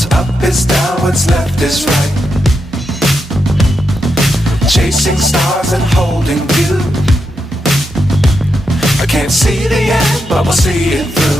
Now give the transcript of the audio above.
What's up is down, what's left is right. Chasing stars and holding you. I can't see the end, but we'll see it through.